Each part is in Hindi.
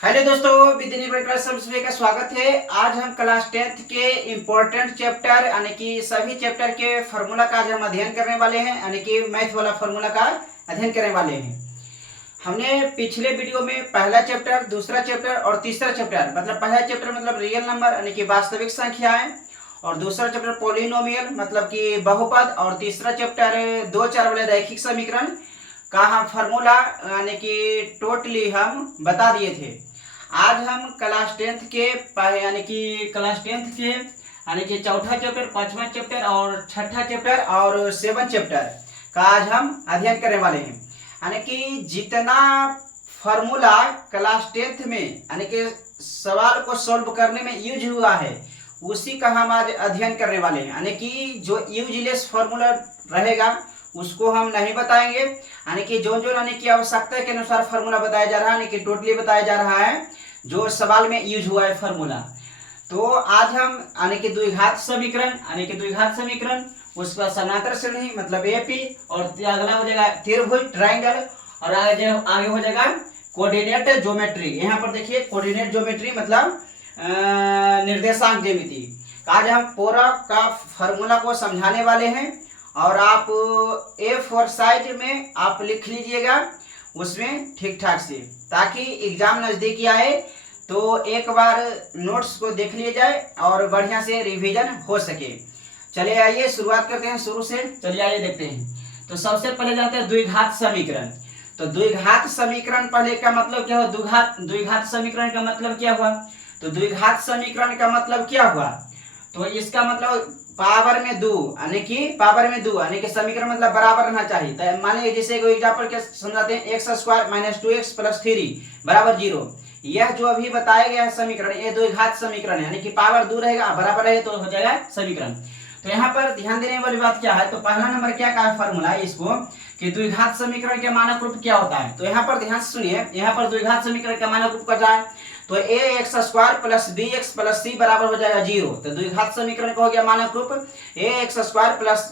हेलो दोस्तों, विद्यानिर्भर क्लास सभी का स्वागत है। आज हम क्लास 10th के इम्पोर्टेंट चैप्टर यानी कि सभी चैप्टर के फार्मूला का आज हम अध्ययन करने वाले हैं, यानी कि मैथ वाला फार्मूला का अध्ययन करने वाले हैं। हमने पिछले वीडियो में पहला चैप्टर, दूसरा चैप्टर और तीसरा चैप्टर, मतलब पहला चैप्टर मतलब रियल नंबर यानी कि वास्तविक संख्याएं, और दूसरा चैप्टर पॉलिनोमियल मतलब कि बहुपद, और तीसरा चैप्टर दो चार वाले रैखिक समीकरण का हम फार्मूला यानी कि टोटली हम बता दिए थे। आज हम क्लास 10th के यानी कि क्लास 10th के यानी कि चौथा चैप्टर, पांचवा चैप्टर और छठा चैप्टर और 7 चैप्टर का आज हम अध्ययन करने वाले हैं। यानी कि जितना फार्मूला क्लास 10th में यानी कि सवाल को सॉल्व करने में यूज हुआ है, उसी का हम आज अध्ययन करने वाले हैं। यानी कि जो यूजलेस फार्मूला रहेगा उसको हम नहीं बताएंगे, यानी कि जो जो यानी कि आवश्यकता के अनुसार फार्मूला बताया जा रहा है, यानी कि टोटली बताया जा रहा है जो सवाल में यूज हुआ है फार्मूला। तो आज हम यानी कि द्विघात समीकरण यानी कि द्विघात समीकरण, उसके बाद समांतर श्रेणी मतलब एपी, और अगला हो जाएगा त्रिभुज ट्रायंगल, और आगे हो जाएगा कोऑर्डिनेट ज्योमेट्री। यहाँ पर देखिए कोऑर्डिनेट ज्योमेट्री मतलब निर्देशांक ज्यामिति। आज हम पूरा का फार्मूला को समझाने वाले हैं, और आप A4 साइड में आप लिख लीजिएगा उसमें ठीक ठाक से, ताकि एग्जाम नजदीकी आए तो एक बार नोट्स को देख लिया जाए और बढ़िया से रिवीजन हो सके। चलिए आइए शुरुआत करते हैं शुरू से। चलिए आइए देखते हैं। तो सबसे पहले जाते हैं द्विघात समीकरण। तो द्विघात समीकरण पहले का मतलब क्या हुआ? द्विघात समीकरण का मतलब क्या हुआ? तो द्विघात समीकरण का मतलब क्या हुआ? तो इसका मतलब पावर में दो यानी कि पावर में दो यानी कि समीकरण मतलब बराबर रहना चाहिए। तो मान लीजिए जैसे कोई एग्जांपल के समझाते हैं, x square minus 2x plus 3 बराबर 0। यह जो अभी बताया गया है समीकरण, ये द्विघात समीकरण है, यानी कि पावर दो रहेगा बराबर रहे तो हो जाएगा समीकरण। तो यहाँ पर ध्यान देने वाली बात क्या है? तो पहला नंबर क्या का फॉर्मूला है इसको कि द्विघात समीकरण के मानक रूप क्या होता है। तो यहाँ पर ध्यान से सुनिए, यहाँ पर द्विघात समीकरण का मानक रूप क्या है? तो A X square plus B X plus C बराबर हो जाएगा 0। तो द्विघात समीकरण का हो गया मानक रूप A X square plus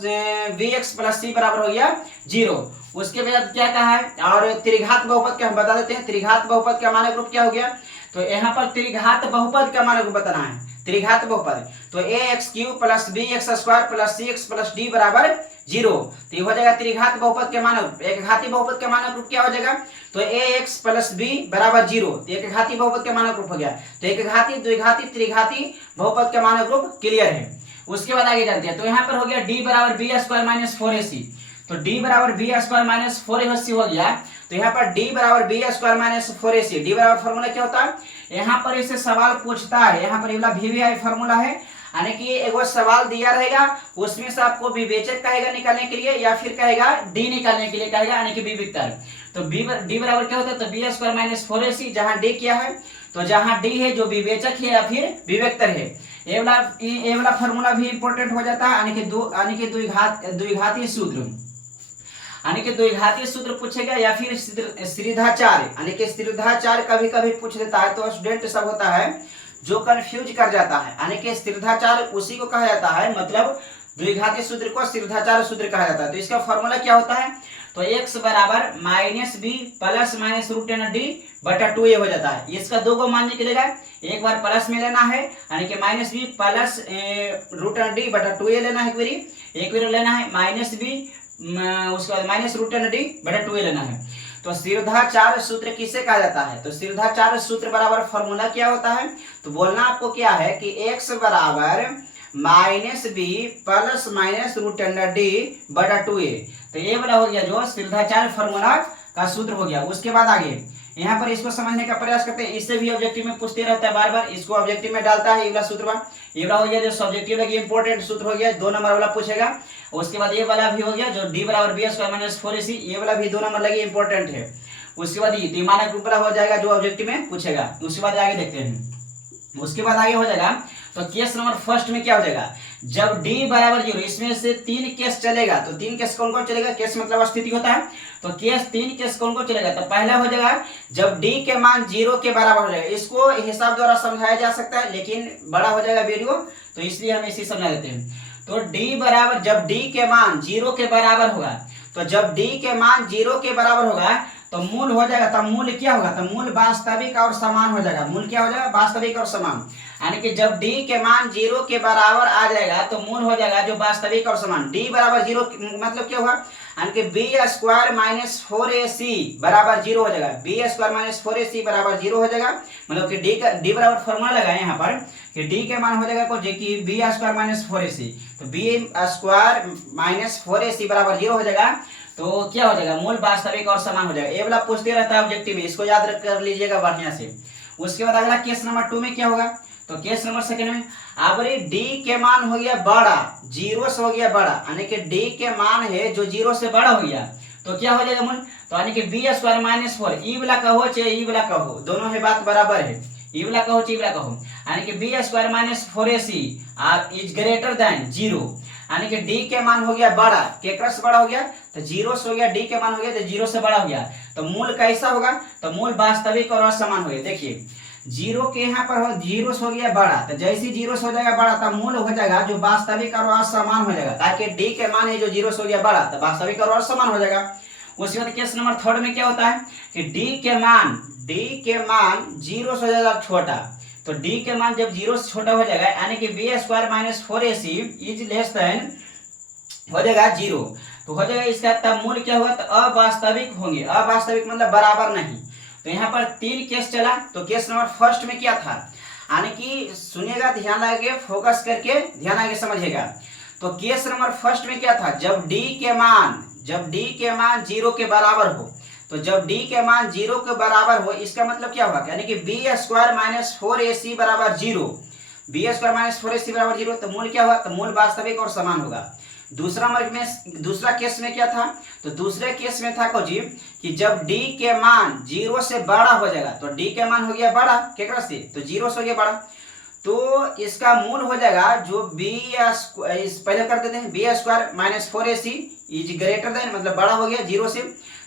B X plus C बराबर हो गया 0। उसके बाद क्या कहा है? और त्रिघात बहुपद का हम बता देते हैं। त्रिघात बहुपद का मानक रूप क्या हो गया? तो यहाँ पर त्रिघात बहुपद का मानक रूप बताना है। त्रिघात बहुपद तो A X cube plus B X square plus C X plus D बराबर 0। तो ये हो जाएगा त्रिघात बहुपद के मानक रूप। एक घाती बहुपद के मानक रूप क्या हो जाएगा? तो ए एक्स प्लस बी बराबर 0। तो एक घाती बहुपद के मानक रूप हो गया। तो एक घाती, द्विघाती, त्रिघाती बहुपद के मानक रूप क्लियर है। उसके बाद आगे जानते हैं। तो यहाँ पर हो गया डी बराबर बी स्क्वायर माइनस 4ac। तो डी बराबर बी स्क्वायर माइनस 4ac हो गया। तो यहाँ पर डी बराबर B square minus 4ac, D बराबर फॉर्मूला क्या होता है? यहाँ पर इससे सवाल पूछता है, यहाँ पर ये वाला VVI फॉर्मूला है, यानी कि एक सवाल दिया रहेगा उसमें से आपको विवेचक कहेगा निकालने के लिए, या फिर कहेगा डी निकालने के लिए कहेगा, यानी कि विविक्तर। तो डी बराबर क्या होता है? तो बी स्क्वायर माइनस 4ac, जहां डी क्या है? तो जहां डी है जो विवेचक है या फिर विवेक्तर है। ये वाला फॉर्मूला भी इंपॉर्टेंट हो जाता है, यानी कि द्विघाती सूत्र, यानी कि द्विघाती सूत्र पूछेगा, या फिर सीधाचार, यानी कि सीधाचार कभी कभी पूछ देता है। तो स्टूडेंट सब होता है जो कंफ्यूज कर जाता है, यानी कि सीधाचार उसी को कहा जाता है, मतलब द्विघाती सूत्र को सीधाचार सूत्र कहा जाता है। तो इसका फॉर्मूला क्या होता है? तो x बराबर minus B plus minus root and D बटा 2a हो जाता है। इसका दो को मान निकलेगा, एक बार प्लस में लेना है यानी कि minus B plus root and D बटा 2a लेना है, एक बार लेना है माइनस बी, उसके बाद माइनस रूट एन डी बटा 2a लेना है। तो सीधाचार सूत्र किसे कहा जाता है? तो सीधाचार सूत्र बराबर फॉर्मूला क्या होता है? तो बोलना आपको क्या है कि x बराबर minus B plus minus root under D बटा 2a। तो ये वाला हो गया जो सीधाचार फॉर्मूला का सूत्र हो गया। उसके बाद आगे यहाँ पर इसको समझने का प्रयास करते हैं। इससे भी ऑब्जेक्टिव में पूछते रहता है बार बार, इसको ऑब्जेक्टिव में डालता है ये वाला सूत्र। ये वाला हो गया जो सब्जेक्टिव लगी इंपॉर्टेंट सूत्र हो गया, 2 नंबर वाला पूछेगा। उसके बाद ये वाला भी हो गया जो डी बराबर बी स्क्वायर माइनस 4ac, ये वाला भी 2 नंबर लगी इंपॉर्टेंट है। उसके बाद ये मानक रूप वाला हो जाएगा जो ऑब्जेक्टिव में पूछेगा। उसके बाद आगे देखते हैं। उसके बाद आगे हो जाएगा तो केस नंबर फर्स्ट में क्या हो जाएगा? जब d बराबर 0, इसमें से 3 केस चलेगा। तो 3 केस कौन कौन चलेगा? केस मतलब स्थिति होता है। तो केस 3 केस कौन कौन चलेगा? तो पहला हो जाएगा जब d के मान 0 के बराबर हो जाएगा। इसको हिसाब द्वारा समझाया जा सकता है, लेकिन बड़ा हो जाएगा वीडियो, तो इसलिए हम इसी समझा देते हैं। तो d बराबर जब d के मान 0 के बराबर होगा, तो जब d के मान 0 के बराबर होगा तो मूल हो जाएगा, तब मूल क्या होगा, तो मूल वास्तविक और समान हो जाएगा। मूल क्या हो जाएगा, वास्तविक और समान। यानी कि जब d के मान 0 के बराबर आ जाएगा तो मूल हो जाएगा जो वास्तविक और समान। d बराबर 0 मतलब क्या होगा, यानी कि बी स्क्वायर माइनस 4ac बराबर 0 हो जाएगा। बी स्क्वायर माइनस 4ac बराबर 0 हो जाएगा। मतलब कि d बराबर फॉर्मूला लगाए यहाँ पर कि d के मान हो जाएगा को कि बी स्क्वायर माइनस 4ac, तो बी स्क्वायर माइनस 4ac बराबर 0 हो जाएगा। तो क्या हो जाएगा, मूल वास्तविक और समान हो जाएगा। ये वाला पूछते रहता है ऑब्जेक्टिव में, इसको याद कर लीजिएगा बढ़िया से। उसके बाद अगला केस नंबर 2 में क्या होगा, तो केस नंबर सेकंड में अब डी के मान हो गया बड़ा, 0 से हो गया बड़ा, यानी कि डी के मान है जो 0 से बड़ा हो गया, तो क्या हो जाएगा मूल, तो यानी कि बी स्क्वायर माइनस 4, ई वाला कहो चाहे ई वाला कहो, दोनों है बात बराबर है, ई वाला कहो चाहे ई वाला कहो, यानी कि B square minus 4ac is greater than 0, यानी कि डी के मान हो गया बड़ा, केकरा से बड़ा हो गया, तो 0 से हो गया, डी के मान हो गया तो 0 से बड़ा हो गया, तो मूल कैसा होगा, तो मूल वास्तविक और असमान हो गया। देखिए 0 के यहाँ पर हो 0 से हो गया बड़ा, तो जैसे 0 से हो जाएगा बड़ा तो मूल हो जाएगा जो वास्तविक और असमान हो जाएगा, ताकि डी के मान है जो 0 से हो गया बड़ा तो वास्तविक और असमान हो जाएगा। उसके बाद केस नंबर 3 में क्या होता है कि डी के मान 0 से हो जाएगा छोटा, तो डी के मान जब 0 से छोटा हो जाएगा यानी कि B square minus 4ac is less than हो जाएगा 0, तो हो जाएगा इसका तब मूल क्या होगा, तो अवास्तविक होंगे, अवास्तविक मतलब बराबर नहीं। तो यहाँ पर 3 केस चला। तो केस नंबर 1 में क्या था, यानी कि सुनिएगा, ध्यान लगे, फोकस करके ध्यान आगे समझिएगा। तो केस नंबर 1 में क्या था, जब d के मान 0 के बराबर हो, तो जब d के मान 0 के बराबर हो इसका मतलब क्या होगा, यानी कि बी स्क्वायर माइनस 4ac बराबर 0, बी स्क्वायर माइनस 4ac बराबर 0, तो मूल क्या होगा, तो मूल वास्तविक और समान होगा। दूसरा केस में क्या था, तो दूसरे केस में था जी कि जब d के मान 0 से बड़ा हो जाएगा, तो d के मान हो गया बड़ा केकरा से, तो 0 से हो गया बड़ा, तो इसका मूल हो जाएगा जो पहले कर देते हैं B square minus 4ac is greater than मतलब बड़ा हो गया 0 से,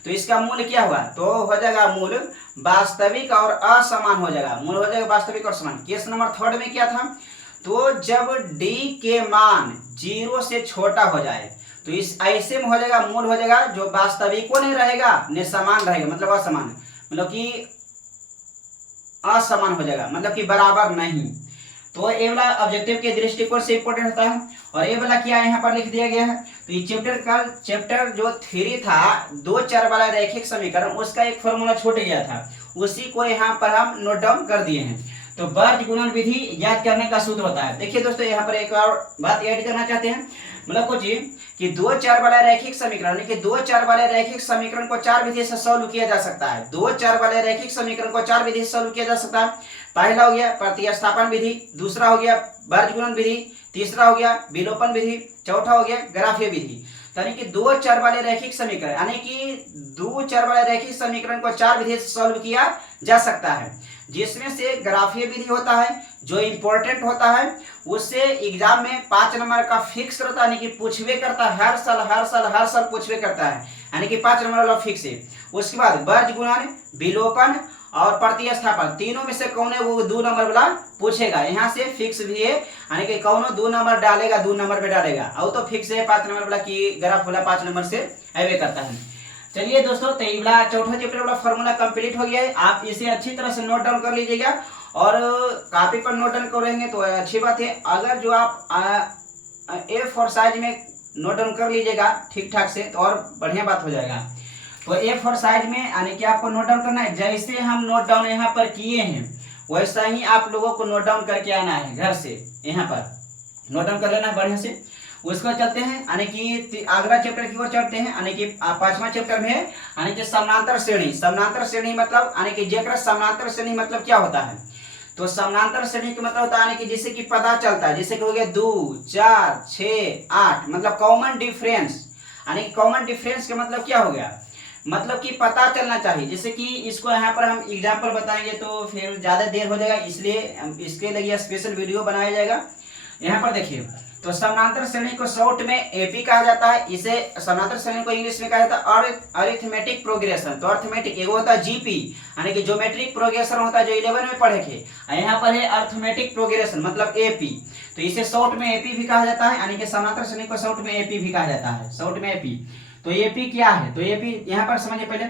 तो इसका मूल क्या हुआ, तो हो जाएगा मूल वास्तविक और असमान हो जाएगा, मूल हो जाएगा वास्तविक और समान। केस नंबर 3 में क्या था, तो जब d के मान 0 से छोटा हो जाए तो इस ऐसे में हो जाएगा मूल हो जाएगा जो वास्तविकों नहीं रहेगा ने समान रहेगा, मतलब असमान, मतलब कि असमान हो जाएगा, मतलब कि बराबर नहीं। तो ये वाला ऑब्जेक्टिव के दृष्टिकोण से इंपॉर्टेंट होता है। और ये वाला क्या यहाँ पर लिख दिया गया है, तो ये चैप्टर जो 3 था 2 चर वाला रैखिक समीकरण, उसका एक फॉर्मूला छूट गया था, उसी को यहाँ पर हम नोट डाउन कर दिए हैं। तो वर्ग गुणन विधि याद करने का सूत्र होता है। देखिए दोस्तों यहाँ पर एक और बात ऐड करना चाहते हैं, मतलब कुछ कि 2 चर वाले रैखिक समीकरण, कि 2 चर वाले रैखिक समीकरण को 4 विधि से सॉल्व किया जा सकता है। 2 चर वाले रैखिक समीकरण को 4 विधि से सॉल्व किया जा सकता है। पहला हो गया प्रतिस्थापन विधि, दूसरा हो गया वर्ग गुणन विधि, तीसरा हो गया विलोपन विधि, चौथा हो गया ग्राफीय विधि। यानी कि 2 चर वाले रैखिक समीकरण, यानी कि 2 चर वाले रैखिक समीकरण को 4 विधि से सॉल्व किया जा सकता है, जिसमें से ग्राफीय विधि होता है जो इंपॉर्टेंट होता है, उससे एग्जाम में 5 नंबर का फिक्स रहता है, यानी कि पूछवे करता है, हर साल पूछवे करता है, यानी कि 5 नंबर वाला फिक्स है। उसके बाद वर्ग गुणन, विलोपन और प्रतिस्थापन, तीनों में से कौन है वो 2 नंबर वाला पूछेगा, यहाँ से फिक्स भी है, यानी कि कौन 2 नंबर डालेगा, 2 नंबर पे डालेगा, और तो फिक्स है 5 नंबर वाला की ग्राफ वाला 5 नंबर से अवे करता है। चलिए दोस्तों, तो ये वाला चौथा चैप्टर वाला फॉर्मूला कंप्लीट हो गया है। आप इसे अच्छी तरह से नोट डाउन कर लीजिएगा, और कॉपी पर नोट डाउन करेंगे तो अच्छी बात है। अगर जो आप A4 साइज में नोट डाउन कर लीजिएगा ठीक ठाक से तो और बढ़िया बात हो जाएगा। तो A4 साइज में यानी कि आपको नोट डाउन करना है, जैसे हम नोट डाउन यहाँ पर किए हैं वैसा ही आप लोगों को नोट डाउन करके आना है, घर से यहाँ पर नोट डाउन कर लेना है बढ़िया से। उसको चलते हैं यानी कि अगला चैप्टर की ओर चलते हैं, यानी कि 5वां चैप्टर में है यानी कि समानांतर श्रेणी। समानांतर श्रेणी मतलब यानी कि जेकर समानांतर श्रेणी मतलब क्या होता है, तो समानांतर श्रेणी का मतलब होता है यानी कि जिससे कि पता चलता है, जैसे कि हो गया 2 4 6 8 मतलब कॉमन डिफरेंस, यानी कि कॉमन डिफरेंस का मतलब क्या हो गया, मतलब कि पता चलना चाहिए। जैसे कि इसको यहाँ पर हम एग्जाम्पल बताएंगे तो फिर ज़्यादा देर हो जाएगा, इसलिए इसके लिए स्पेशल वीडियो बनाया जाएगा। यहाँ पर देखिए, तो समानांतर श्रेणी को शॉर्ट में एपी कहा जाता है, इसे समानांतर श्रेणी को इंग्लिश में कहा जाता है अरिथमेटिक प्रोग्रेशन। तो अरिथमेटिक एगो होता है जीपी, यानी कि ज्योमेट्रिक प्रोग्रेशन होता है जो 11 में पढ़े थे, यहाँ पर है अरिथमेटिक प्रोग्रेशन मतलब एपी, तो इसे शॉर्ट में एपी भी कहा जाता है, यानी कि समानांतर श्रेणी को शॉर्ट में एपी भी कहा जाता है, शॉर्ट में एपी। तो एपी क्या है, तो एपी यहाँ पर समझिए पहले,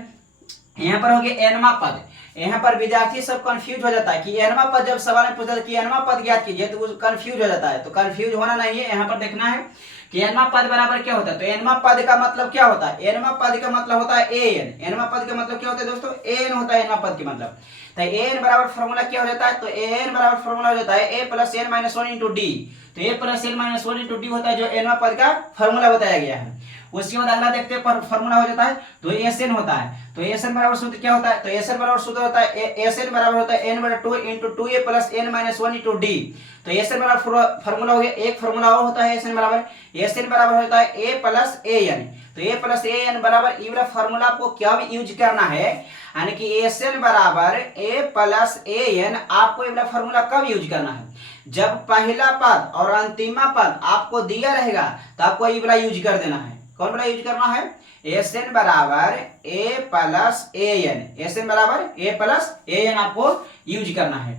यहाँ पर हो गया एनवा पद। यहाँ पर विद्यार्थी सब कंफ्यूज हो जाता है कि एनवा पद, जब सवाल में पूछा कि एनवा पद ज्ञात कीजिए तो वो कंफ्यूज हो जाता है। तो कंफ्यूज होना नहीं है, यहाँ पर देखना है कि एनवा पद बराबर क्या होता है। तो एनवा पद का मतलब क्या होता है, एनवा पद का मतलब होता है एन। एनवा पद का मतलब क्या होता है दोस्तों, एन होता है एनवा पद का मतलब। तो एन बराबर फॉर्मूला क्या हो जाता है, तो एन बराबर फॉर्मूला हो जाता है A plus N minus one into D. तो A plus N minus one into D होता है जो एनवा पद का फॉर्मूला बताया गया है। उसके बाद अगला देखते हैं फॉर्मूला हो जाता है तो एस एन होता है। तो एस एन बराबर सूत्र क्या होता है, तो एस एन बराबर सूत्र होता है एस एन बराबर होता है एन बटा 2 इंटू 2a प्लस एन माइनस 1 इंटू डी। तो एस एन बराबर फॉर्मूला हो गया। एक फॉर्मूला और होता है एस एन बराबर होता है ए प्लस ए एन। तो ए प्लस ए एन बराबर ये वाला फॉर्मूला आपको क्या भी यूज करना है, यानी कि एस एन बराबर ए प्लस ए एन आपको ये वाला फॉर्मूला कब यूज करना है, जब पहला पद और अंतिमा पद आपको दिया रहेगा तो आपको ये वाला यूज कर देना है। कौन वाला यूज करना है, एस एन बराबर ए plus A N. S N बराबर ए प्लस ए एन आपको यूज करना है।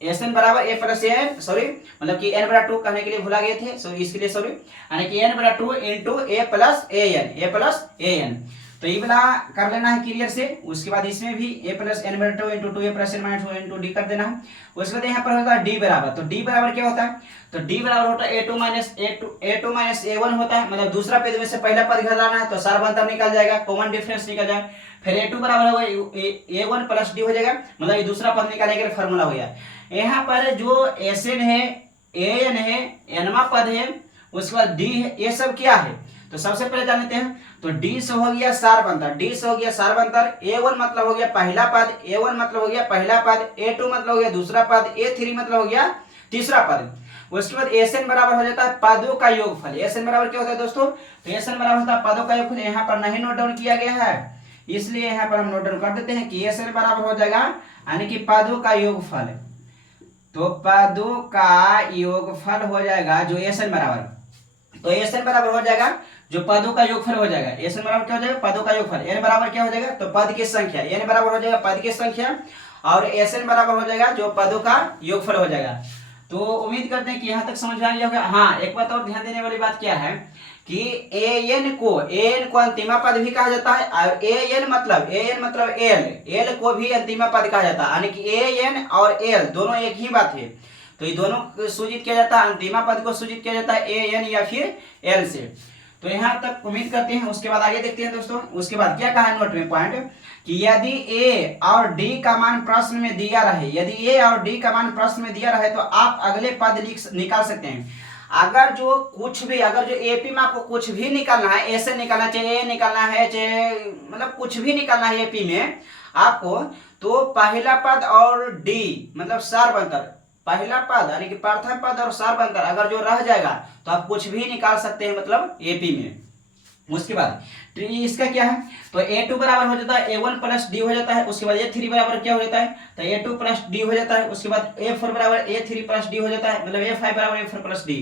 एस एन बराबर ए प्लस ए एन, सॉरी मतलब कि एन बराबर 2 कहने के लिए भुला गए थे, सो इसके लिए सॉरी, यानी कि एन बराबर 2 into A plus A N, A plus A N. तो ये वाला कर लेना है क्लियर से। उसके बाद इसमें भी ए प्लस एन बराबर 2 into 2 A plus N minus 1 into D कर देना है। उसके बाद यहाँ पर होता है डी बराबर। तो डी बराबर क्या होता है, तो डी बराबर होता है ए2 माइनस ए1 होता है, मतलब दूसरा पद में से पहला पद घटाना है तो सार्वंतर निकल जाएगा, कॉमन डिफरेंस निकल जाएगा। फिर ए2 बराबर होगा ए1 प्लस डी हो जाएगा, मतलब ये दूसरा पद निकालने के लिए फॉर्मूला हो गया। यहाँ पर जो एस एन है, ए एन है, एनवा पद है, उसके बाद डी है, ये सब क्या है, तो सबसे पहले जान लेते हैं। तो डी से हो गया सार्वंतर, डी से हो गया सार्वंतर, ए1 मतलब हो गया पहला पद, ए1 मतलब हो गया पहला पद, ए2 मतलब हो गया दूसरा पद, ए3 मतलब हो गया तीसरा पद। उसके बाद एस एन बराबर हो जाता है पदों का योगफल। एस एन बराबर क्या होता है दोस्तों, तो एस एन बराबर होता है पदों का योगफल। यहाँ पर नहीं नोट डाउन किया गया है, इसलिए यहाँ पर हम नोट डाउन कर देते हैं कि एस एन बराबर हो जाएगा यानी कि पदों का योगफल। तो पदों का योगफल हो जाएगा जो एस एन बराबर, तो एस एन बराबर हो जाएगा जो पदों का योगफल हो जाएगा। एस एन बराबर क्या हो जाएगा, पदों का योगफल। एन बराबर क्या हो जाएगा, तो पद की संख्या, एन बराबर हो जाएगा पद की संख्या, और एस एन बराबर हो जाएगा जो पदों का योगफल हो जाएगा। तो उम्मीद करते हैं कि यहाँ तक समझ में आ गया होगा। हाँ, एक बात और ध्यान देने वाली बात क्या है कि एन को अंतिमा पद भी कहा जाता है, और एन मतलब एल को भी अंतिमा पद कहा जाता है, यानी कि एन और एल दोनों एक ही बात है। तो ये दोनों सूचित किया जाता है, अंतिमा पद को सूचित किया जाता है एन या फिर एल से। तो यहाँ तक उम्मीद करते हैं। उसके बाद आगे देखते हैं दोस्तों। उसके बाद क्या कहा है नोट में पॉइंट, कि यदि ए और डी का मान प्रश्न में दिया रहे, यदि ए और डी का मान प्रश्न में दिया रहे तो आप अगले पद निकाल सकते हैं। अगर जो कुछ भी, अगर जो एपी में आपको कुछ भी निकालना है, ऐसे निकालना चाहिए, ए निकालना है, चाहे मतलब कुछ भी निकालना है एपी में आपको, तो पहला पद और डी मतलब सार्वंतर, पहला पद यानी कि प्रथम पद और सार्वंतर अगर जो रह जाएगा तो आप कुछ भी निकाल सकते हैं मतलब एपी में। उसके बाद इसका क्या है, तो a2 बराबर हो जाता है a1 प्लस डी हो जाता है। उसके बाद a3 बराबर क्या हो जाता है, तो a2 प्लस डी हो जाता है। उसके बाद a4 बराबर a3 प्लस डी हो जाता है, मतलब a5 बराबर a4 प्लस डी,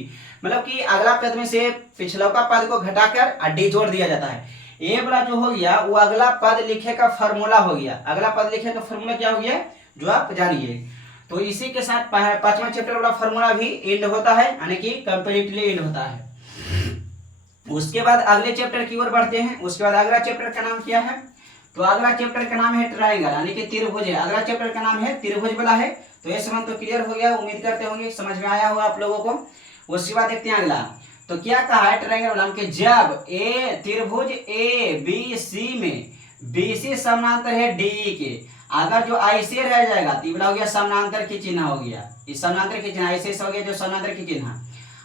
मतलब कि अगला पद में से पिछला का पद को घटाकर डी जोड़ दिया जाता है। ए वाला जो हो गया वो अगला पद लिखे का फॉर्मूला हो गया। अगला पद लिखे का फॉर्मूला क्या हो गया जो आप जानिए। तो इसी के साथ पांचवा चैप्टर वाला फॉर्मूला भी एंड होता है, यानी कि कंप्लीटली एंड होता है। उसके बाद अगले चैप्टर की ओर बढ़ते हैं। उसके बाद अगला चैप्टर का नाम क्या है, तो अगला चैप्टर का नाम है ट्रायंगल, यानी कि त्रिभुज है। अगला चैप्टर का नाम है त्रिभुज वाला है। तो ये समझ तो क्लियर हो गया, उम्मीद करते होंगे समझ में आया होगा आप लोगों को। उसके बाद देखते हैं अगला, तो क्या कहा है ट्रायंगल वाला कि जब ए त्रिभुज ए बी सी में BC समानांतर है DE के, अगर जो ऐसे रह जाएगा तो ये हो गया समानांतर की चिन्ह हो गया, इस समानांतर की चिन्ह ऐसे हो गया जो समानांतर की चिन्ह।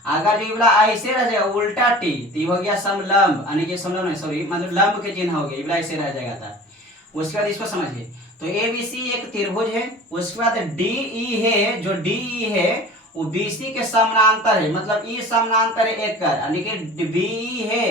अगर जो वाला ऐसे रह जाएगा उल्टा टी तो ये हो गया समलंब, यानी कि समलंब नहीं सॉरी मतलब लंब के चिन्ह हो गया, ये वाला ऐसे रह जाएगा था। उसके बाद इसको समझिए, तो ABC एक त्रिभुज है। उसके बाद DE है, जो DE है वो BC के समानांतर है, मतलब ई समानांतर एक कर, यानी कि BE है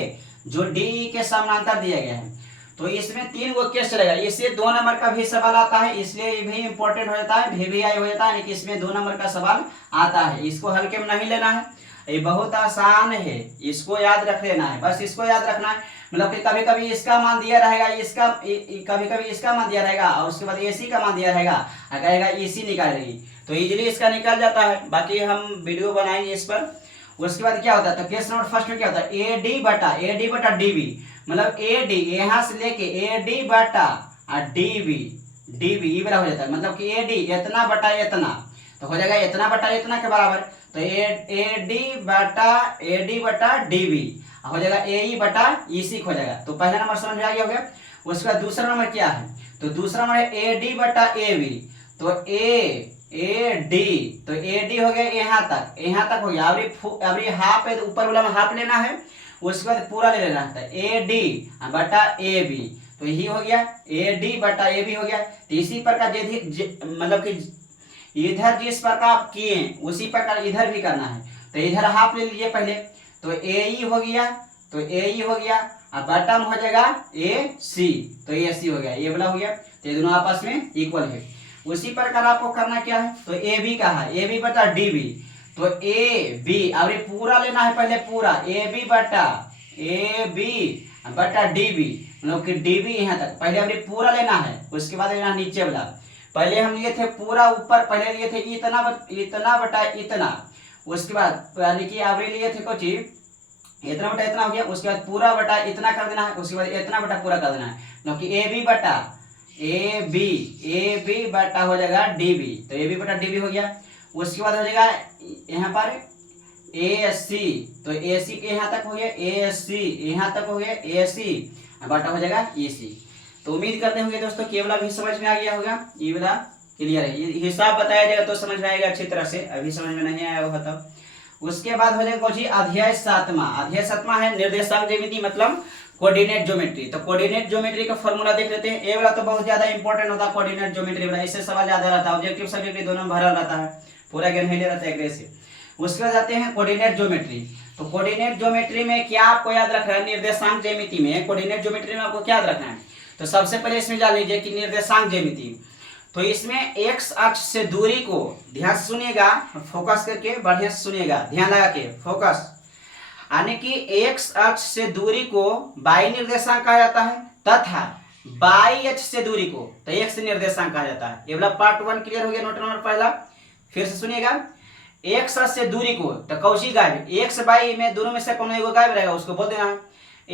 जो DE के समानांतर दिया गया है। तो इसमें 3 गो केस चलेगा, इससे 2 नंबर का भी सवाल आता है, इसलिए ये भी इंपॉर्टेंट हो जाता है, VVI हो जाता है, कि इसमें 2 नंबर का सवाल आता है। इसको हल्के में नहीं लेना है, ये बहुत आसान है, इसको याद रख लेना है, बस इसको याद रखना है। मतलब कि कभी कभी इसका मान दिया रहेगा, इसका कभी कभी इसका मान दिया रहेगा, और उसके बाद AC का मान दिया रहेगा, कहेगा EC निकालेगी, तो इजीली इसका निकल जाता है। बाकी हम वीडियो बनाएंगे इस पर। उसके बाद क्या होता है, तो केस नंबर फर्स्ट में क्या होता है, AD बटा DB, मतलब AD यहाँ से लेके AD बटा और डीबी, डीबी ई वाला हो जाता है, मतलब कि एडी इतना बटा इतना, तो हो जाएगा इतना बटा इतना के बराबर, तो एडी बटा डीबी हो जाएगा एई बटा ईसी हो जाएगा। तो पहला नंबर समझ में आ गया होगा। उसके बाद दूसरा नंबर क्या है, तो दूसरा नंबर है एडी बटा एबी, तो एडी, तो एडी हो गया यहाँ तक हो गया। अब ये हाफ है तो ऊपर वाला में हाफ लेना है, उसके बाद पूरा ले लेना है, एडी बटा एबी, तो यही हो गया एडी बटा एबी हो गया। तो इसी प्रकार मतलब कि इधर जिस प्रकार आप किए उसी प्रकार इधर भी करना है। तो इधर हाफ ले लीजिए पहले, तो एई हो गया, तो एई हो गया और बटन हो जाएगा ए सी, तो ए सी हो गया, ये वाला हो गया। तो ये दोनों आपस में इक्वल है। उसी प्रकार आपको करना क्या है, तो ए बी का है, ए बी बटा डी बी, तो ए बी अब ये पूरा लेना है पहले, पूरा ए बी बटा डी बी, मतलब कि डी बी यहाँ तक पहले अब ये पूरा लेना है, उसके बाद लेना नीचे वाला। पहले हम लिए थे पूरा ऊपर, पहले लिए थे इतना बटा इतना, उसके बाद यानी कि आवरी लिए थे कुछ इतना बटा इतना हो गया, उसके बाद पूरा बटा इतना कर देना है, उसके बाद इतना बटा पूरा कर देना है, क्योंकि ए बी बटा हो जाएगा डीबी, तो ए बी बटा डीबी हो गया। उसके बाद हो जाएगा यहाँ पर ए सी, तो ए सी के यहाँ तक हो गया, ए सी यहाँ तक हो गया, ए सी बटा हो जाएगा ई सी। तो उम्मीद करते होंगे दोस्तों कि ये वाला भी समझ में आ गया होगा, ये वाला क्लियर है। ये हिसाब बताया जाएगा तो समझ में आएगा अच्छी तरह से, अभी समझ में नहीं आया होगा तब। उसके बाद हो जाएगा जी अध्याय 7वां। अध्याय 7वां है निर्देशांक ज्यामिति, मतलब कोऑर्डिनेट ज्योमेट्री। तो कोऑर्डिनेट ज्योमेट्री का फॉर्मूला देख लेते हैं। ये वाला तो बहुत ज्यादा इंपॉर्टेंट होता है, कोऑर्डिनेट ज्योमेट्री वाला, इससे सवाल ज्यादा रहता है, ऑब्जेक्टिव सब्जेक्टिव दोनों में भरा रहता है, पूरा ज्ञान नहीं ले रहता है से। उसके बाद आते हैं कोऑर्डिनेट ज्योमेट्री। तो कोऑर्डिनेट ज्योमेट्री में क्या आपको याद रखना है, निर्देशांक ज्यामिति में कोऑर्डिनेट ज्योमेट्री में आपको क्या याद रखना है। तो सबसे पहले इसमें जान लीजिए कि निर्देशांक ज्यामिति, तो इसमें एक्स अक्ष से दूरी को ध्यान से सुनिएगा, फोकस करके बढ़िया से सुनिएगा, ध्यान लगा के फोकस, यानी कि एक्स अक्ष से दूरी को बाई निर्देशांक कहा जाता है, तथा बाई अक्ष से दूरी को तो एक्स निर्देशांक कहा जाता है। ये वाला पार्ट 1 क्लियर हो गया, नोट नंबर पहला। फिर से सुनिएगा, एक्स अक्ष से दूरी को तो कौशी गायब, एक्स बाई में दोनों में से कौन एगो गायब रहेगा, उसको बोल देना है।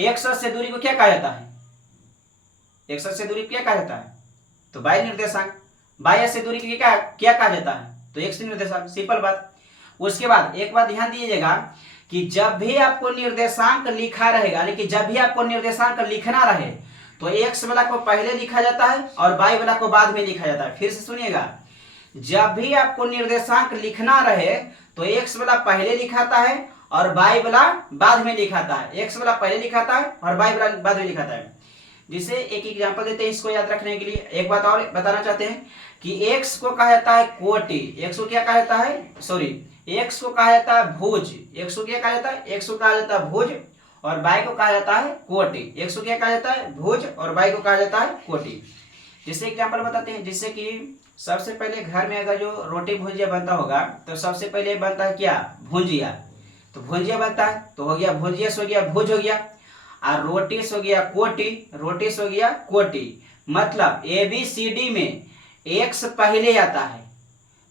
एक्स अक्ष से दूरी को क्या कहा जाता है, एक्स अक्ष से दूरी क्या कहा जाता है, तो बाई निर्देशांक। बाई अक्ष से दूरी की क्या कहा जाता है, तो एक्स निर्देशांक, सिंपल बात। उसके बाद एक बात ध्यान दीजिएगा कि जब भी आपको निर्देशांक लिखा रहेगा, यानी कि जब भी आपको निर्देशांक लिखना रहे तो एक्स वाला को पहले लिखा जाता है और बाई वाला को बाद में लिखा जाता है। फिर से सुनिएगा, जब भी आपको निर्देशांक लिखना रहे तो एक्स वाला पहले लिखाता है और बाई वाला बाद में लिखाता है, एक्स वाला पहले लिखाता है और बाई वाला बाद में लिखाता है। जिसे एक एग्जांपल देते हैं इसको याद रखने के लिए। एक बात और बताना चाहते हैं कि एक्स को कहा जाता है कोटि, एक्स को क्या कहा जाता है, सॉरी, एक्स को कहा जाता है भुज, एक्स को क्या कहा जाता है, एक्स को कहा जाता है भुज और बाई को कहा जाता है कोटि। एक्स को क्या कहा जाता है, भुज, और बाई को कहा जाता है कोटि। जिससे एग्जांपल बताते हैं, जिससे कि सबसे पहले घर में अगर जो रोटी भुजिया बनता होगा तो सबसे पहले बनता है क्या, भुजिया, तो भुजिया बनता है, तो हो गया भुजिया से हो गया भुज हो गया, और रोटी से हो गया कोटि, रोटी से हो गया कोटि। मतलब ABCD में एक्स पहले आता है,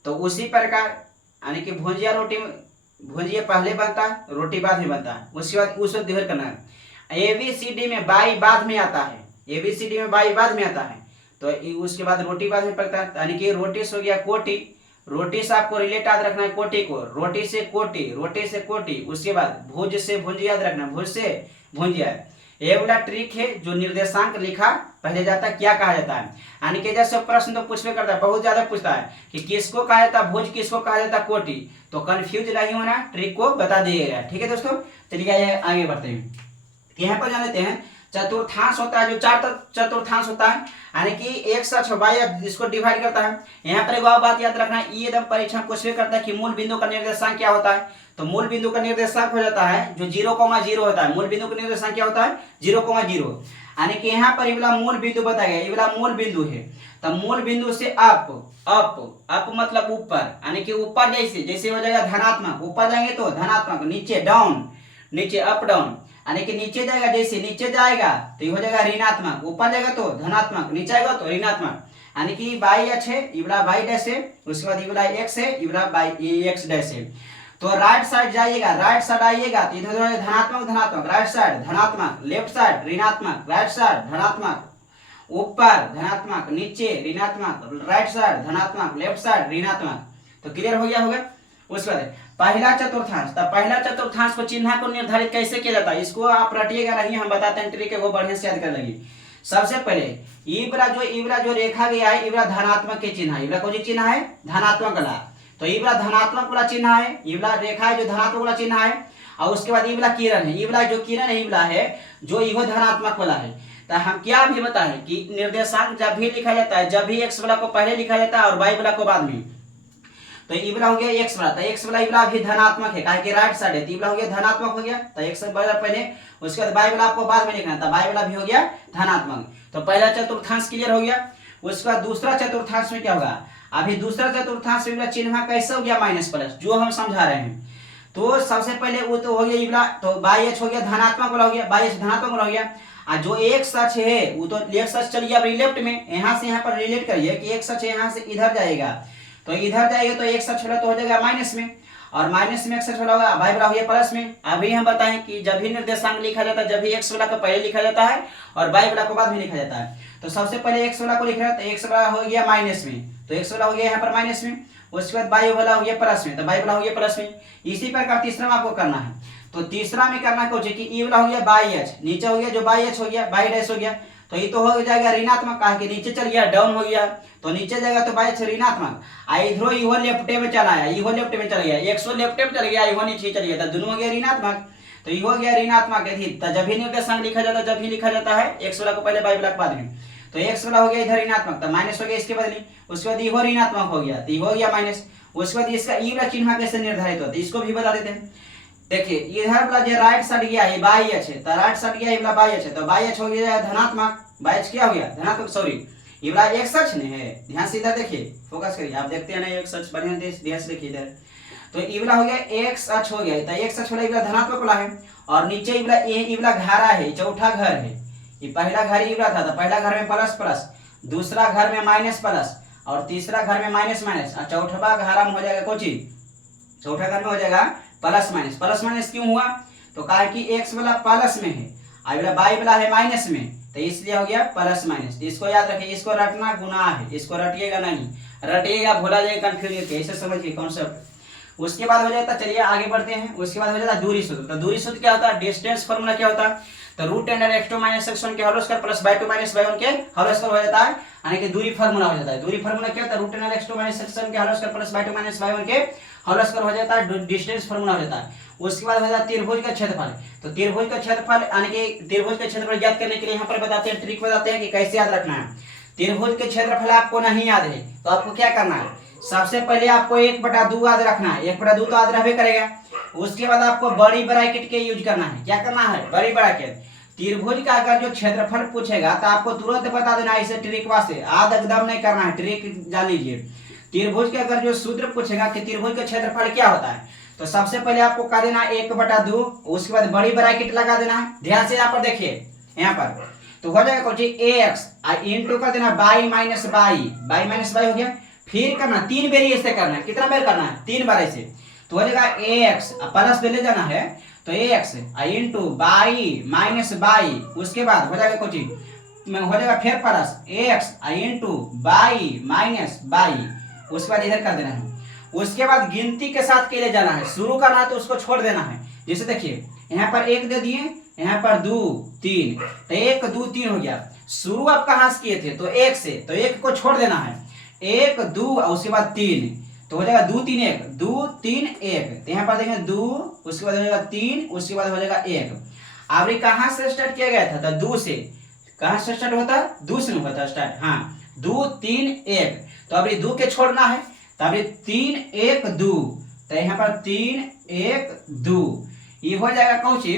तो उसी प्रकार यानी कि भुजिया रोटी, भुजिया पहले बनता है, रोटी बाद में बनता है, उसके बाद उसको डिवाइड करना है। ABCD में बाई बाद में आता है, ABCD में बाई बाद में आता है, तो उसके बाद रोटी बाद में पड़ता है, यानी कि रोटी से हो गया कोटि, रोटी से आपको रिलेट याद रखना है कोटि को, रोटी से कोटि, रोटी से कोटि, उसके बाद भुज से भुजिया याद रखना, भुज से भुजिया। ये वाला ट्रिक है, जो निर्देशांक लिखा पहले जाता है क्या कहा जाता है, यानी कि जैसे प्रश्न तो पूछने करता है, बहुत ज्यादा पूछता है कि किसको कहा जाता है भुज, किसको कहा जाता है कोटि, तो कंफ्यूज नहीं होना, ट्रिक को बता दिएगा। ठीक है दोस्तों, चलिए आगे बढ़ते हैं। यहाँ पर जान लेते हैं चतुर्थांश होता है, जो चार चतुर्थांश होता है, यानी कि एक्स अक्ष वाई अक्ष जिसको डिवाइड करता है। यहाँ पर एक बात याद रखना है, ये एकदम परीक्षा क्वेश्चन करता है कि मूल बिंदु का निर्देशांक क्या होता है, तो मूल बिंदु का निर्देशांक हो जाता है जो 0,0 होता है। मूल बिंदु का निर्देशांक क्या होता है, 0,0, यानी कि यहाँ पर ये वाला मूल बिंदु बताया गया, ये वाला मूल बिंदु है, तो मूल बिंदु से अप मतलब ऊपर, यानी कि ऊपर जैसे हो जाएगा धनात्मक, ऊपर जाएंगे तो धनात्मक, नीचे डाउन, नीचे अप डाउन, यानी कि नीचे जाएगा जैसे नीचे जाएगा तो ये हो जाएगा ऋणात्मक, ऊपर जाएगा तो धनात्मक, नीचे आएगा तो ऋणात्मक, यानी कि बाई अक्ष है, ये वाला बाई डैश है, उसके बाद ये वाला एक्स है, ये वाला बाई एक्स डैश है। तो राइट साइड जाइएगा, राइट साइड आइएगा तो इधर धनात्मक धनात्मक, राइट साइड धनात्मक, लेफ्ट साइड ऋणात्मक, राइट साइड धनात्मक, ऊपर धनात्मक, नीचे ऋणात्मक, राइट साइड धनात्मक, लेफ्ट साइड ऋणात्मक। तो क्लियर हो गया होगा। उसके बाद पहला चतुर्थांश, तो पहला चतुर्थांश को चिन्ह को निर्धारित कैसे किया जाता है, इसको आप रटिएगा नहीं, हम बताते हैं ट्रिक है, वो बढ़िया से याद कर लेंगे। सबसे पहले इबरा जो रेखा गया है, इबरा धनात्मक के चिन्ह है, इबरा कौन सी चिन्ह है, धनात्मक वाला। तो इबरा धनात्मक वाला चिन्ह है, इबरा रेखा है जो धनात्मक वाला चिन्ह है। और उसके बाद इबला किरण है, इबला जो किरण है इबला है जो इहो धनात्मक वाला है। तो हम क्या भी बताएं कि निर्देशांक जब भी लिखा जाता है, जब भी एक्स वाला को पहले लिखा जाता है और वाई वाला को बाद में। तो इबला हो गया एक्स वाला, तो एक्स वाला इबला भी धनात्मक है, काहे कि राइट साइड है, तो इबला हो गया धनात्मक हो गया। तो एक्स वाला पहले, उसके बाद वाई वाला आपको बाद में लिखना है, तो वाई वाला भी हो गया धनात्मक। तो पहला चतुर्थांश क्लियर हो गया। उसके बाद दूसरा चतुर्थांश में क्या होगा, अभी दूसरा चतुर्थांश में चिन्ह कैसे हो गया, माइनस प्लस, जो हम समझा रहे हैं। तो सबसे पहले वो तो हो गया इबला, तो बाई एच हो गया धनात्मक वाला हो गया, बाई एच धनात्मक वाला हो गया। और जो एक सच है वो तो लेफ्ट सच चलिए अब लेफ्ट में, यहाँ से यहाँ पर रिलेट करिए कि एक सच यहाँ से इधर जाएगा, तो इधर जाएगा तो एक सच वाला तो हो जाएगा माइनस में, और माइनस में एक सच वाला होगा, बाई वाला हो गया प्लस में। अभी हम बताएं कि जब भी निर्देशांक लिखा जाता है, जब भी एक्स वाला को पहले लिखा जाता है और बाई वाला को बाद में लिखा जाता है। तो सबसे पहले एक्स वाला को लिखा जाता है, एक्स वाला हो गया माइनस में, तो एक्स वाला हो गया यहाँ पर माइनस में। उसके बाद बाई वाला हो गया प्लस में, तो बाई वाला हो गया प्लस में। इसी प्रकार तीसरा में आपको करना है, तो तीसरा में करना कुछ है कि ई वाला हो गया बाई एच, नीचे हो गया जो बाई एच हो गया, बाई डैश हो गया, तो ये तो हो जाएगा ऋणात्मक, कहा कि नीचे चल गया डाउन हो गया, तो नीचे जाएगा तो बाई एच ऋणात्मक। इधरो इहो लेफ्ट में चला आया, इहो लेफ्ट में चल गया, एक सौ लेफ्ट में चल गया, इहो नीचे चल गया, तो दोनों हो गया ऋणात्मक। तो इहो हो गया ऋणात्मक है, तो जब भी निर्देशांक लिखा जाता है, जब भी लिखा जाता है एक्स वाला को पहले बाई वाला को बाद में, तो एक्स वाला हो गया इधर ऋणात्मक, तो माइनस हो गया इसके बदले। उसके बाद इहो ऋणात्मक हो गया, तो इहो हो गया माइनस। उसके बाद इसका ई वाला चिन्ह कैसे निर्धारित होता है, इसको भी बता देते हैं। देखिए इधर वाला जो राइट साइड गया है बाई एच है, तो राइट साइड गया है बाई एच है, तो बाई एच हो गया धनात्मक, बाई एच क्या हो गया धनात्मक, सॉरी ये वाला एक सच नहीं है, ध्यान से इधर देखिए, फोकस करिए, आप देखते हैं ना एक सच, बढ़िया ध्यान से देखिए इधर। तो ई वाला हो गया एक सच हो गया, तो एक सच वाला इबला धनात्मक वाला है, और नीचे इबला घारा है, चौथा घर है, ये पहला घर इबला था, तो पहला घर में प्लस प्लस, दूसरा घर में माइनस प्लस, और तीसरा घर में माइनस माइनस, और चौथा घर में हो जाएगा कोई चीज, चौथा घर में हो जाएगा प्लस माइनस। प्लस माइनस क्यों हुआ, तो कहा कि एक्स वाला प्लस में है, और बाई वाला है माइनस में, तो इसलिए हो गया प्लस माइनस। इसको याद रखिए, इसको रटना गुनाह है, इसको रटिएगा नहीं, रटिएगा भूला जाएगा, कंफ्यूज ऐसे समझिए कॉन्सेप्ट। उसके बाद हो जाता, चलिए आगे बढ़ते हैं। उसके बाद हो जाता दूरी सूत्र। तो दूरी सूत्र क्या होता है, डिस्टेंस फार्मूला क्या होता है, तो root under x two minus x one के whole square plus by two minus by one के होल स्क्वायर हो जाता है, यानी कि दूरी फार्मूला हो जाता है। दूरी फार्मूला क्या होता है, root under x two minus x one के whole square plus by two minus by one के होल स्क्वायर हो जाता है, डिस्टेंस फार्मूला हो जाता है। उसके बाद हो जाता है त्रिभुज का क्षेत्रफल। तो त्रिभुज का क्षेत्रफल यानी कि त्रिभुज का क्षेत्रफल ज्ञात करने के लिए यहाँ पर बताते हैं, ट्रिक बताते हैं कि कैसे याद रखना है। त्रिभुज के क्षेत्रफल आपको नहीं याद है तो आपको क्या करना है, सबसे पहले आपको 1/2 याद रखना है, 1/2 तो याद रहबे करेगा। उसके बाद आपको बड़ी ब्रैकेट के यूज करना है, क्या करना है, बड़ी ब्रैकेट। त्रिभुज का अगर जो क्षेत्रफल पूछेगा तो आपको तुरंत बता देना है, इसे ट्रिक वास्ते आद एकदम नहीं करना है, ट्रिक जान लीजिए। त्रिभुज के अगर जो सूत्र पूछेगा कि त्रिभुज का क्षेत्रफल क्या होता है, तो सबसे पहले आपको कह देना 1/2, उसके बाद बड़ी ब्रैकेट लगा देना है। ध्यान से यहाँ पर देखिए, यहाँ पर तो हो जाएगा कुछ ax इंटू कर देना by minus by, by minus by हो गया। फिर करना 3 बार ऐसे करना है, कितना बार करना है, 3 बार ऐसे, तो हो जाएगा ax प्लस ले जाना है, तो ax into by minus by, उसके बाद हो जाएगा कुछ हो जाएगा फिर plus ax into by minus by, उसके बाद इधर कर देना है। उसके बाद गिनती के साथ के लिए जाना है, शुरू करना है तो उसको छोड़ देना है। जैसे देखिए यहाँ पर 1 दे दिए, यहाँ पर 2 3, तो 1 2 3 हो गया। शुरू आप कहाँ से किए थे, तो 1 से, तो 1 को छोड़ देना है, 1 2 और उसके बाद 3, तो हो जाएगा 2 3 1, 2 3 1, तो यहाँ पर देखेंगे 2, उसके बाद हो जाएगा 3, उसके बाद हो जाएगा 1। अब कहाँ से स्टार्ट किया गया था, तो 2 से, कहाँ से स्टार्ट होता है, 2 से होता है स्टार्ट, हाँ 2 3 1, तो अब 2 के छोड़ना है, तो अब 3 1 2, तो यहाँ पर 3 1 2, ये हो जाएगा कौन सी,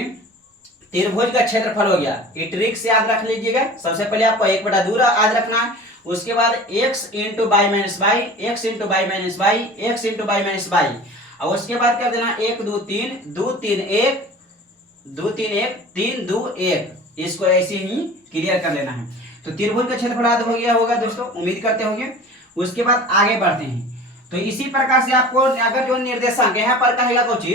त्रिभुज का क्षेत्रफल हो गया। ये ट्रिक से याद रख लीजिएगा। सबसे पहले आपको 1/2 याद रखना है, उसके बाद x into by minus by, x into by minus by, x into by minus by, और उसके बाद कर देना 1 2 3 2 3 1 2 3 1 3 2 1, इसको ऐसे ही क्लियर कर लेना है। तो त्रिभुज का क्षेत्रफल याद हो गया होगा दोस्तों, उम्मीद करते होंगे। उसके बाद आगे बढ़ते हैं। तो इसी प्रकार से आपको अगर जो निर्देशांक यहाँ पर कहेगा कुछ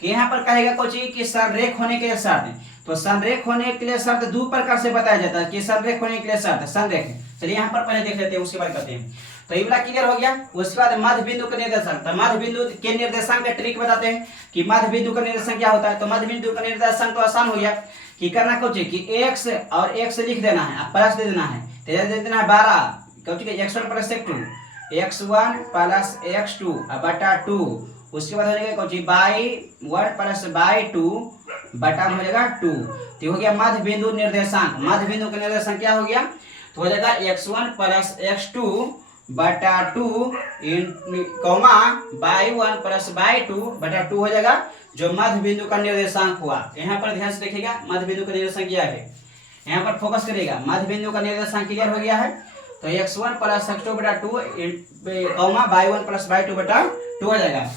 कि यहाँ पर कहेगा कुछ कि संरेख होने के शर्त, तो संरेख होने के लिए शर्त दो प्रकार से बताया जाता है कि संरेख होने के लिए शर्त संरेख। चलिए यहाँ पर पहले देख लेते हैं, उसके बाद करते हैं। तो ये वाला क्लियर हो गया। उसके बाद मध्य बिंदु का निर्देशांक, तो मध्य बिंदु के निर्देशांक का ट्रिक बताते हैं कि मध्य बिंदु का निर्देशांक क्या होता है। तो मध्य बिंदु का निर्देशांक तो आसान हो गया कि करना कुछ है कि x और x लिख देना है, प्लस दे देना है, तो दे देना है 12 x1 plus x2, x1 plus x2 बटा 2। उसके बाद हो जाएगा कुछ बाई 1 प्लस बाई 2 बटा हो जाएगा 2। तो हो गया मध्य बिंदु निर्देशांक। मध्य बिंदु का निर्देशांक क्या हो गया, तो हो जाएगा x1 प्लस x2 बटा 2 कॉमा बाई 1 प्लस बाई 2 बटा 2 हो जाएगा जो मध्य बिंदु का निर्देशांक हुआ। यहाँ पर ध्यान से देखिएगा मध्य बिंदु का निर्देशांक क्या है, यहाँ पर फोकस करिएगा। मध्य बिंदु का निर्देशांक क्लियर हो गया है। तो x1 प्लस x2 बटा 2 कॉमा बाई 1 प्लस बाई 2 बटा 2 हो जाएगा।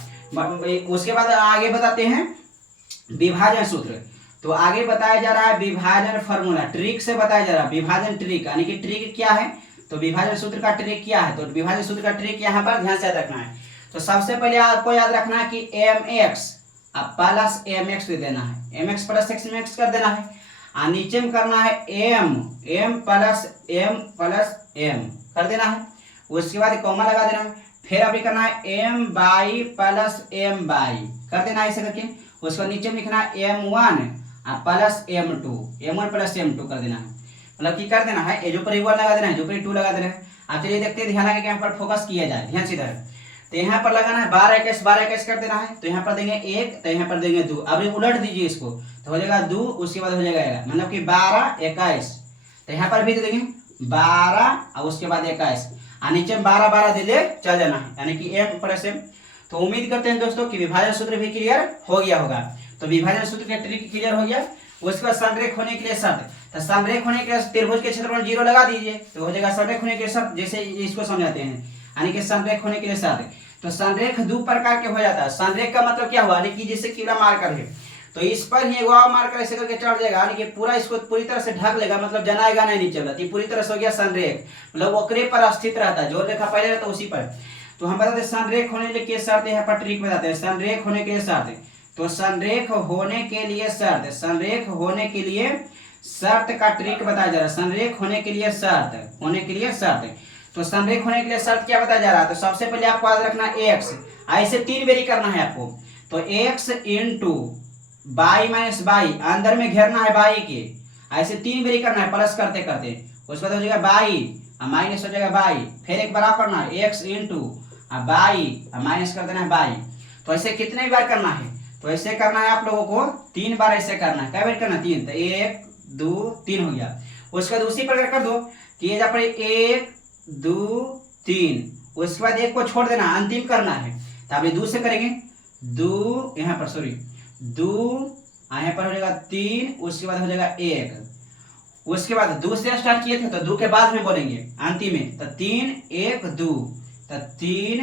उसके बाद आगे बताते हैं विभाजन सूत्र। तो आगे बताया जा रहा है विभाजन फॉर्मूला, ट्रिक से बताया जा रहा है विभाजन ट्रिक, यानी कि ट्रिक क्या है, तो विभाजन सूत्र का ट्रिक क्या है। तो विभाजन सूत्र का ट्रिक यहाँ पर ध्यान से याद रखना है। तो सबसे पहले आपको याद रखना है कि mx प्लस mx दे देना है, mx प्लस mx कर देना है, और नीचे में करना है m प्लस m कर देना है। उसके बाद कॉमा लगा देना है, फिर अभी करना है m by plus m by कर देना है ऐसे करके। उसको नीचे में लिखना है m1 plus m1 plus m2 कर देना है, मतलब कि कर देना है ये जो पर 1 लगा देना है, जो पर 2 लगा देना है। आप चलिए देखते हैं, ध्यान आगे यहाँ पर फोकस किया जाए, ध्यान से इधर। तो यहाँ पर लगाना है 12 21 कर देना है। तो यहाँ पर देंगे 1, तो यहाँ पर देंगे 2। अब उलट दीजिए इसको, तो हो जाएगा 2, उसके बाद हो जाएगा मतलब कि 12 21। तो यहाँ पर भी दे देंगे 12 और उसके बाद 21, और नीचे में 12 दे दे चल जाना है, यानी कि m प्लस m। तो उम्मीद करते हैं दोस्तों कि विभाजन सूत्र भी क्लियर हो गया होगा। तो विभाजन सूत्र का ट्रिक क्लियर हो गया। उसके बाद संरेख होने के लिए शर्त, तो संरेख होने के लिए त्रिभुज के क्षेत्रफल 0 लगा दीजिए, तो हो जाएगा संरेख होने के लिए शर्त। जैसे इसको समझाते हैं, यानी कि संरेख होने के लिए शर्त। तो संरेख दो प्रकार के हो जाता है। संरेख का मतलब क्या हुआ, यानी कि जैसे कीड़ा मार्कर है, तो इस पर ही वाव मार्कर ऐसे करके चढ़ जाएगा, यानी कि पूरा इसको पूरी तरह से ढक लेगा, मतलब जनाएगा नहीं नीचे वाला, पूरी तरह से हो गया संरेख, मतलब वक्रे पर स्थित रहता है, जो रेखा पहले रहता है उसी पर। तो हम बताते हैं संरेख होने के शर्त, यहाँ पर ट्रिक बताते हैं संरेख होने के लिए शर्त। तो संरेख होने के लिए शर्त, संरेख होने के लिए शर्त का ट्रिक बताया जा रहा है। संरेख होने के लिए शर्त, होने के लिए शर्त। तो संरेख होने के लिए शर्त क्या बताया जा रहा है। तो सबसे पहले आपको याद रखना x, ऐसे 3 बेरी करना है आपको। तो x into by minus by, अंदर में घेरना है बाई के, ऐसे 3 बेरी करना है प्लस करते करते। उसके बाद हो जाएगा बाई माइनस हो जाएगा बाई, फिर एक बार करना है x इंटू बाई माइनस कर देना है बाई। तो ऐसे कितने बार करना है, तो ऐसे करना है आप लोगों को 3 बार ऐसे करना है। क्या बार करना है 3, तो 1 2 3 हो गया। उसके बाद उसी प्रकार कर दो कि ये जब 1 2 3, उसके बाद 1 को छोड़ देना, अंतिम करना है। तो अभी 2 से करेंगे, 2 यहाँ पर सॉरी 2 यहाँ पर हो जाएगा 3, उसके बाद हो जाएगा 1। उसके बाद 2 से स्टार्ट किए थे, तो 2 के बाद में बोलेंगे अंतिम में, तो 3 1 2, तो 3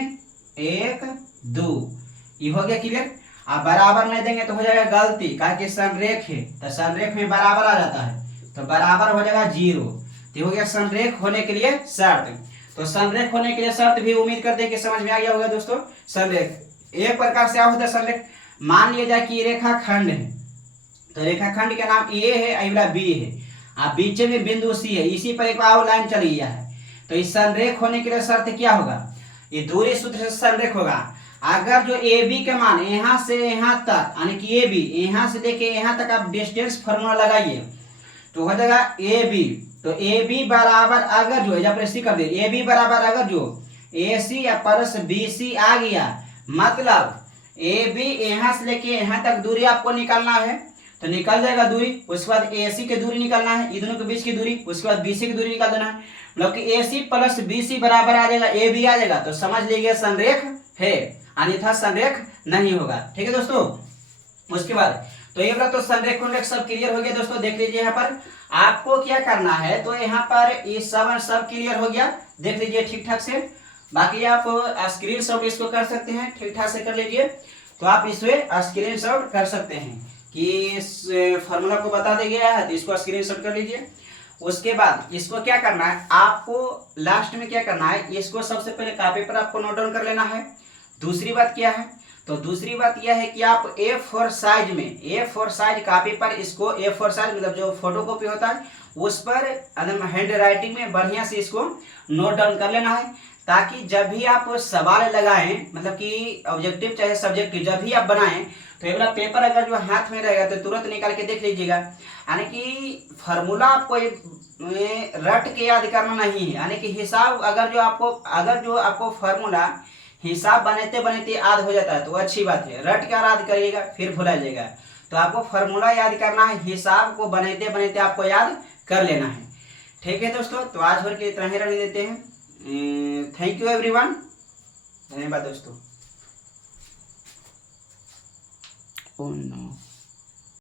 1 2, ये हो गया क्लियर। आप बराबर नहीं देंगे तो हो जाएगा गलती, कहा कि संरेख है, तो संरेख में बराबर आ जाता है, तो बराबर हो जाएगा 0। तो हो गया संरेख होने के लिए शर्त। तो संरेख होने के लिए शर्त भी उम्मीद करते हैं कि समझ में आ गया होगा दोस्तों। संरेख एक प्रकार से क्या होता है संरेख, मान लिया जाए कि रेखा खंड है, तो रेखा खंड का नाम ए है, अगला बी है, आप बीच में बिंदु सी है, इसी पर एक और लाइन चली गया है। तो इस संरेख होने के लिए शर्त क्या होगा, ये दूरी सूत्र से संरेख होगा। अगर जो ए बी के मान यहाँ से यहाँ तक, यानी कि ए बी यहाँ से लेके यहाँ तक आप डिस्टेंस फॉर्मूला लगाइए, तो हो जाएगा ए बी। तो ए बी बराबर अगर जो जब कर दे, ए बी बराबर अगर जो ए सी या प्लस बी सी आ गया, मतलब ए बी यहाँ से लेके यहाँ तक दूरी आपको निकालना है, तो निकल जाएगा दूरी। उसके बाद ए सी की दूरी निकालना है, इन दोनों के बीच की दूरी, उसके बाद बी सी की दूरी निकाल देना है, मतलब कि ए सी प्लस बी सी बराबर आ जाएगा ए बी आ जाएगा, तो समझ लीजिए संरेख है, अन्यथा संरेख नहीं होगा। ठीक है दोस्तों। उसके बाद तो ये तो संरेख सब क्लियर हो गया दोस्तों। देख लीजिए यहाँ पर आपको क्या करना है, तो यहाँ पर ये सब क्लियर हो गया, देख लीजिए ठीक ठाक से। बाकी आप स्क्रीन शॉट इसको कर सकते हैं, ठीक ठाक से कर लीजिए। तो आप इसमें स्क्रीन शॉट कर सकते हैं कि इस फॉर्मूला को बता दिया गया है, तो इसको स्क्रीन शॉट कर लीजिए। उसके बाद इसको क्या करना है, आपको लास्ट में क्या करना है, इसको सबसे पहले कॉपी पर आपको नोट डाउन कर लेना है। दूसरी बात क्या है, तो दूसरी बात यह है कि आप A4 साइज में, A4 साइज कापी पर इसको, A4 साइज मतलब जो फोटो कॉपी होता है उस पर एकदम हैंड राइटिंग में बढ़िया से इसको नोट डाउन कर लेना है, ताकि जब भी आप सवाल लगाएं, मतलब कि ऑब्जेक्टिव चाहे सब्जेक्टिव जब भी आप बनाएं, तो ये वाला पेपर अगर जो हाथ में रहेगा तो तुरंत निकाल के देख लीजिएगा। यानी कि फार्मूला आपको रट के याद करना नहीं है, यानी कि हिसाब अगर जो आपको फार्मूला हिसाब बनाते बनाते याद हो जाता है तो अच्छी बात है, रट कर याद करिएगा फिर भुला जाएगा। तो आपको फार्मूला याद करना है, हिसाब को बनाते बनाते आपको याद कर लेना है। ठीक है दोस्तों, तो आज भर के इतना ही रहने देते हैं। थैंक यू एवरीवन, धन्यवाद दोस्तों। Oh no.